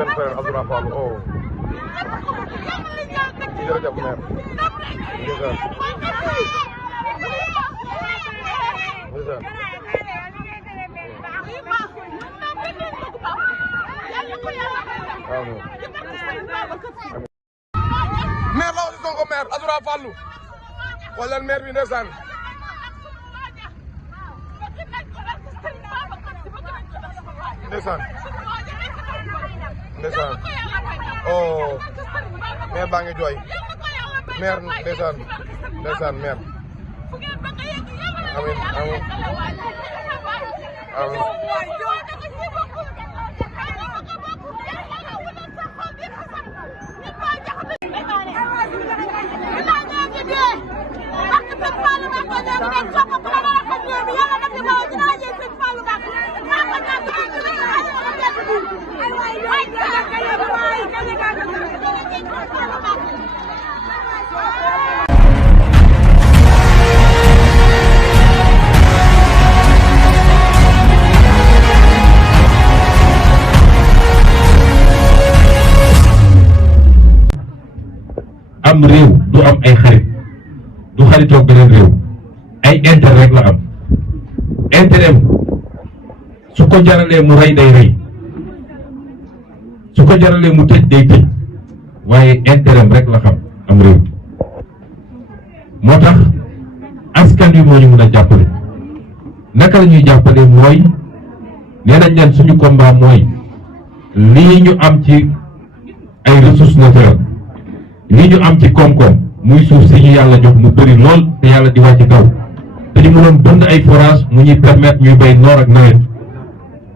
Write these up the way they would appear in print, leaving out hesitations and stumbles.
seen frère Azoura Fall oh jërëjëf maire maire la aussi Sonko maire Azoura Fall xoolal maire bi ndeysaan ndeysaan ndeysaan oh maire baa ngi jooy maire ndeysaan ndeysaan maire amiin amiin amiin am réew du am ay xarit du xaritoog beneen réew ay intérêt rek la am intérêt su ko jaralee mu rey day rey su ko jaralee mu tëj day tëj waaye intérêt rek la xam am réew moo tax askan wi moo ñu mën a jàppale naka la ñuy jàppale mooy nee nañ leen suñu combat mooy lii ñu am ci ay ressources naturelles lii ñu am ci koom-koom muy suuf si ñu yàlla jox mu bëri lool te yàlla di wàcc taw te ñu mënoon bënd ay forage mu ñuy permettre ñuy bay noor ak nawet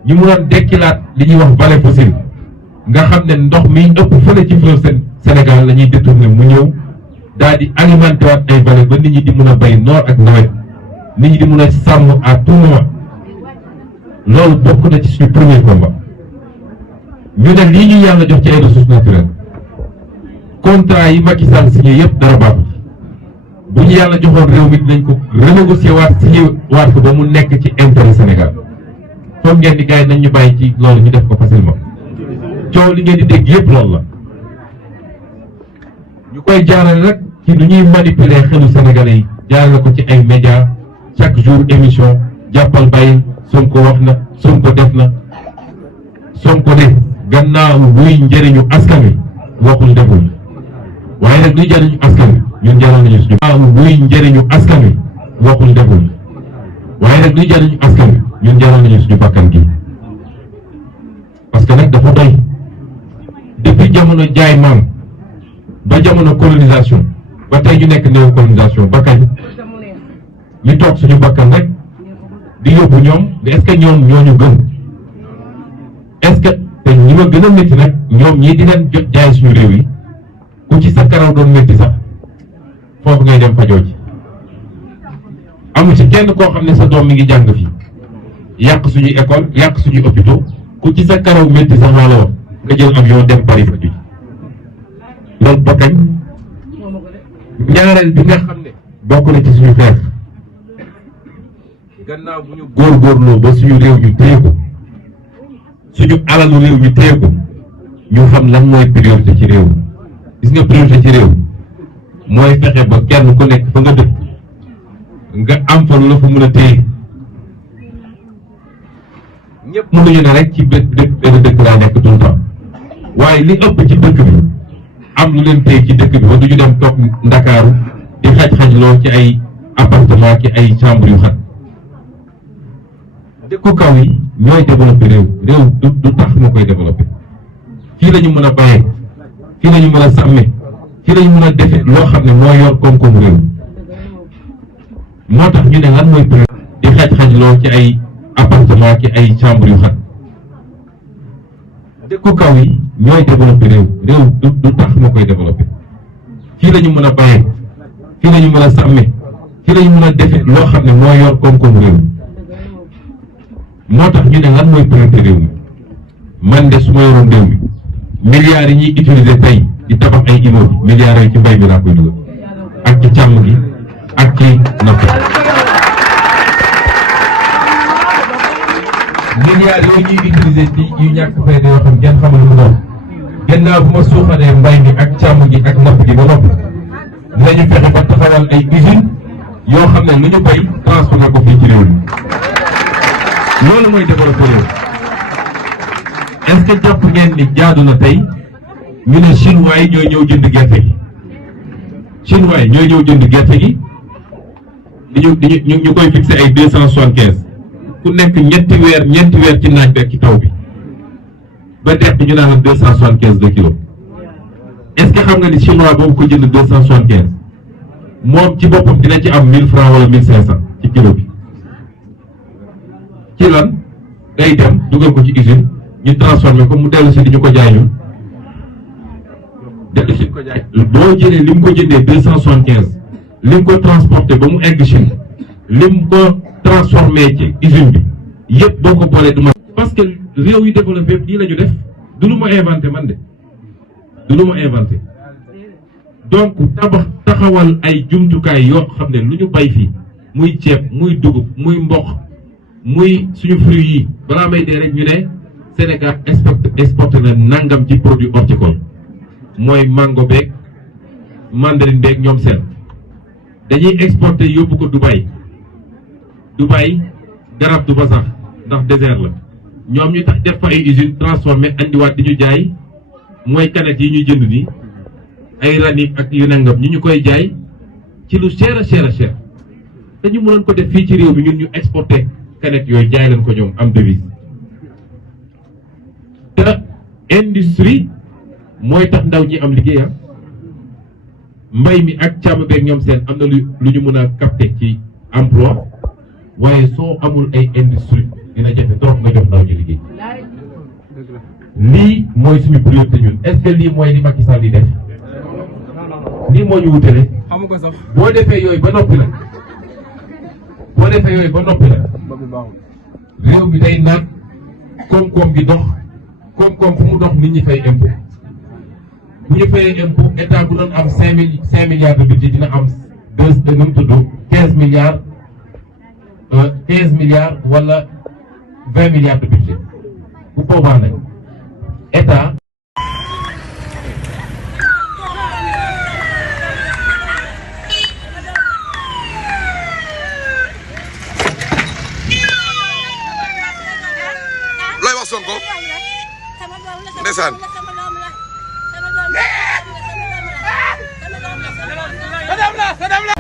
ñu mënoon dekkilaat li ñuy wax vallée fossile nga xam ne ndox mi ëpp fële ci fleuve Sénégal la ñuy détourné mu ñëw daal di alimenté waat ay vallée ba nit ñi di mën a bay noor ak nawet nit ñi di mën a sàmm à tout moment loolu bokk na ci suñu premier combat ñu ne lii ñu yàlla jox ci ay ressources naturelles contrat yi Macky Sall signé yëpp dara baaxul bu ñu yàlla joxoon réew mi dinañ ko renégocier waat signé waat ko ba mu nekk ci intérêt Sénégal foog ngeen di gars yi nañ ñu bàyyi ci loolu ñu def ko facilement coow li ngeen di dégg yëpp loolu la ñu koy jaarale rek ci nu ñuy manipuler xelu Sénégalais yi jaarale ko ci ay médias chaque jour émission jàppal bàyyi Sonko wax na Sonko def na Sonko de gannaaw luy njëriñu askan wi waxul deful waaye nag luy jëriñu askan wi ñun jaral nañu suñu luy njëriñu askan wi waxul deful waaye nag luy jëriñu askan wi ñun jaral nañu suñu bakkan gi parce que nag dafa doy depuis jamono jaay maam ba jamono colonisation ba tey ñu nekk néocolonisation ba kañ ñu toog suñu bakkan rek di yóbbu ñoom mais est-ce que ñoom ñoo ñu gën est-ce que te ñi ma gën a métti nag ñoom ñii di leen jot jaay suñu réew yi ku ci sa karaw doon métti sax foofu ngay dem fajoo ci amu ci kenn koo xam ne sa doom mi ngi jàng fii yàq suñuy école yàq suñuy hôpitaux ku ci sa karaw métti sax laa la wax nga jël avion dem Paris faju ji loolu ba kañ ñaareel bi nga xam ne bokk na ci suñu xeex gannaaw bu ñu góorgóorloo ba suñu réew ñu téye ko suñu alalu réew ñu téye ko ñu xam lan mooy priorité ci réew gis nga priorité ci réew mooy fexe ba kenn ku nekk fa nga dëkk nga am fa lu la fa mën a téye ñëpp mënuñu ne rek ci benn dëkk laa nekk tout le temps waaye li ëpp ci dëkk bi am lu leen téye ci dëkk bi ba duñu dem toog Ndakaaru di xaj-xaj loo ci ay appartement ki ay chambre yu xat dëkku kaw yi ñooy développé réew du tax moo koy développé fii la ñu mën a bàyyee fii la ñu mën a sàmme fii la ñu mën a defe loo xam ne moo yor koom-koom réew moo tax ñu ne lan mooy priorité di xaj-xaj loo ci ay appartement ki ay chambre yu xat dëkku kaw yi ñooy développé réew du tax moo koy développé fii la ñu mën a bàyyee fii la ñu mën a sàmme fii la ñu mën a defe loo xam ne moo yor koom-koom réew moo tax ñu ne lan mooy priorité réew mi man de su ma yoroon réew mi milliards yi ñuy utiliser tey di tabax ay immeuble milliards yooyu ci mbay mi laa koy dugal ak ci càmm gi ak ci napp milliards yooyu ñuy utiliser ci yu ñàkk fayda yoo xam kenn xamul lu mu doon gannaaw bu ma suuxalee mbay mi ak càmm gi ak napp gi ba noppi dinañu fexe ba taxawal ay usine yoo xam ne lu ñu bay transformé ko fii ci réew mi loolu mooy développé réew. est-ce que jàpp ngeen ni jaadu na tey ñu ne chinois yi ñooy ñëw jënd gerte gi chinois yi ñooy ñëw jënd gerte gi ñu koy fixé ay 275 ku nekk ñeenti weer ci naaj bi ci taw bi ba deq ñu naan 275 de kilo est-ce que xam nga ni chinois boobu ko jënd 275 moom ci boppam dina ci am 1000 francs wala 1500 ci kilo bi ci lan day dem dugal ko ci usine ñu transformé ko mu dellu si di ñu ko jaay ñun dellu si ko jaay boo jëlee li mu ko jëndee 275 li mu ko transporté ba mu egg Chine li mu ko transformé ci usine bi yëpp boo ko boolee du ma parce que réew yi développé yëpp nii la ñu def du lu ma inventé man de du lu ma inventé donc taxawal ay jumtukaay yoo xam ne lu ñu bay fii muy ceeb muy dugub muy mboq muy suñu fruits yi balaa may dee rek ñu ne Sénégal exporté na nangam ci produit horticole mooy mango beeg mandarine beeg ñoom seen dañuy exporté yóbbu ko Dubaï garab du fa sax ndax désert la ñoom ñu tax def fa ay usine transformé andiwaat di ñu jaay mooy canette yi ñuy jënd nii ay ranik ak yu nangam ñu koy jaay ci lu cher a cher a cher te ñu mënoon ko def fii ci réew mi ñun ñu exporté canette yooyu jaay leen ko ñoom am devise te industrie mooy tax ndaw ñi am liggéeyam mbay mi ak càmm beeg ñoom seen am na lu ñu mën a capter ci emploi waaye soo amul ay industrie dina jafe trop nga jox ndaw ñi liggéey lii mooy suñu priorité ñun est-ce que lii mooy li Macky Sall di def lii moo ñu wutale boo defee yooyu ba noppi la réew mi day naat koom-koom gi dox koom-koom fu mu dox nit ñi fay impôt bu ñu fayee impôt état bu doon am 5 milliards de budget dina am 15 milliards wala 20 milliards de budget bu boobaa nag état looy wax Sonko ndeysaan sadam la